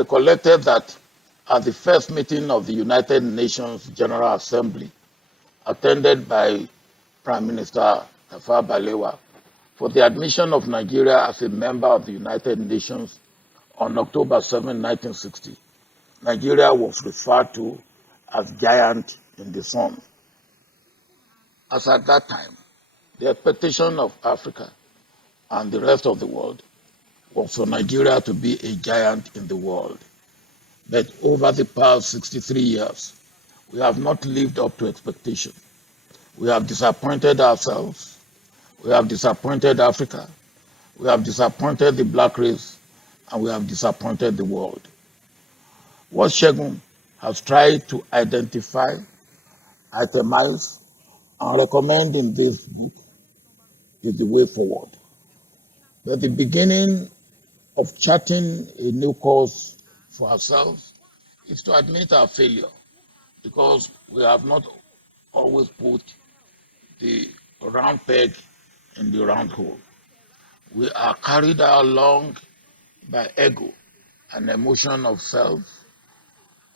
recollected that at the first meeting of the United Nations General Assembly, attended by Prime Minister Tafawa Balewa, for the admission of Nigeria as a member of the United Nations on October 7, 1960, Nigeria was referred to as giant in the sun. As at that time, the expectation of Africa and the rest of the world was for Nigeria to be a giant in the world. But over the past 63 years, we have not lived up to expectation. We have disappointed ourselves. We have disappointed Africa. We have disappointed the black race. And we have disappointed the world. What Segun has tried to identify, itemize, and recommend in this book is the way forward. But the beginning of charting a new course for ourselves is to admit our failure, because we have not always put the round peg in the round hole. We are carried along by ego, an emotion of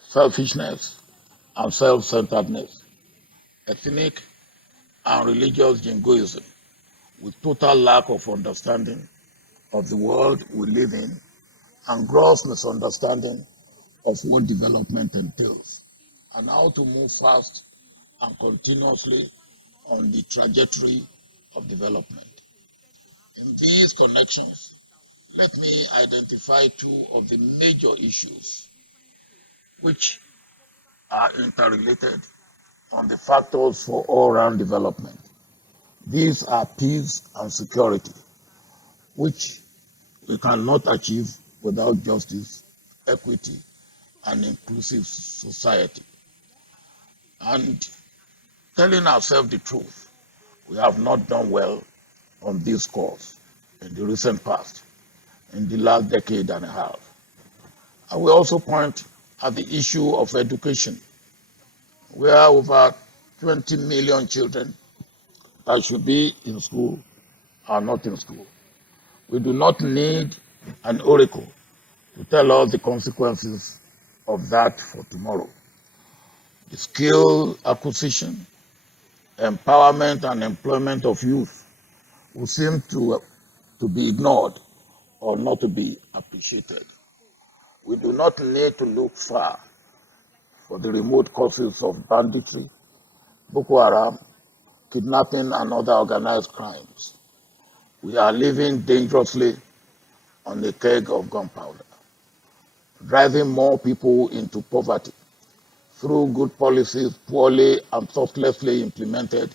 selfishness, and self-centeredness, ethnic and religious jingoism, with total lack of understanding of the world we live in, and gross misunderstanding of what development entails, and how to move fast and continuously on the trajectory of development. In these connections, let me identify two of the major issues which are interrelated on the factors for all-round development. These are peace and security, which we cannot achieve without justice, equity, and inclusive society. And telling ourselves the truth, we have not done well on this course in the recent past, in the last decade and a half. I will also point at the issue of education, where over 20 million children that should be in school are not in school. We do not need an oracle to tell us the consequences of that for tomorrow. The skill acquisition, empowerment, and employment of youth will seem to be ignored or not to be appreciated. We do not need to look far for the remote causes of banditry, Boko Haram, kidnapping, and other organized crimes. We are living dangerously on a keg of gunpowder, driving more people into poverty through good policies poorly and thoughtlessly implemented,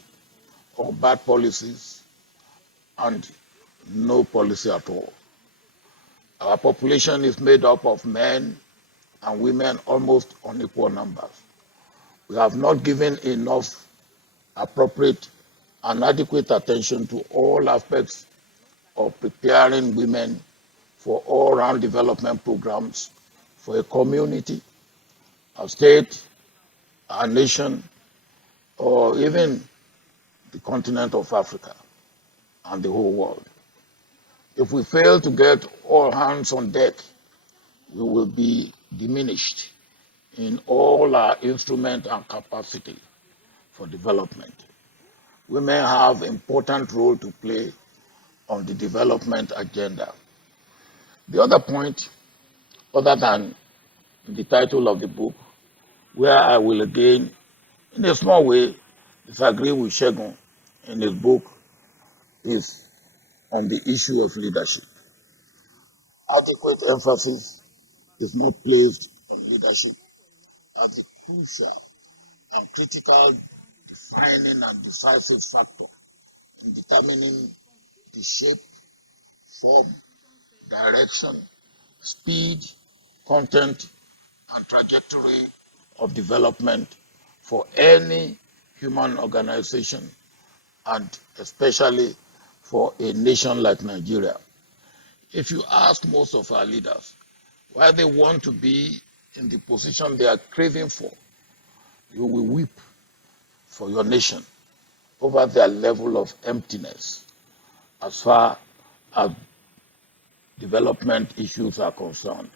or bad policies and no policy at all. Our population is made up of men and women almost on equal numbers. We have not given enough appropriate and adequate attention to all aspects of preparing women for all-round development programs for a community, a state, a nation, or even the continent of Africa and the whole world. If we fail to get all hands on deck, we will be diminished in all our instrument and capacity for development. Women have an important role to play on the development agenda. The other point, other than the title of the book, where I will again, in a small way, disagree with Segun in his book, is on the issue of leadership. Adequate emphasis is not placed on leadership as a crucial and critical defining and decisive factor in determining the shape, form, direction, speed, content, and trajectory of development for any human organization, and especially for a nation like Nigeria. If you ask most of our leaders why they want to be in the position they are craving for, you will weep for your nation over their level of emptiness as far as development issues are concerned.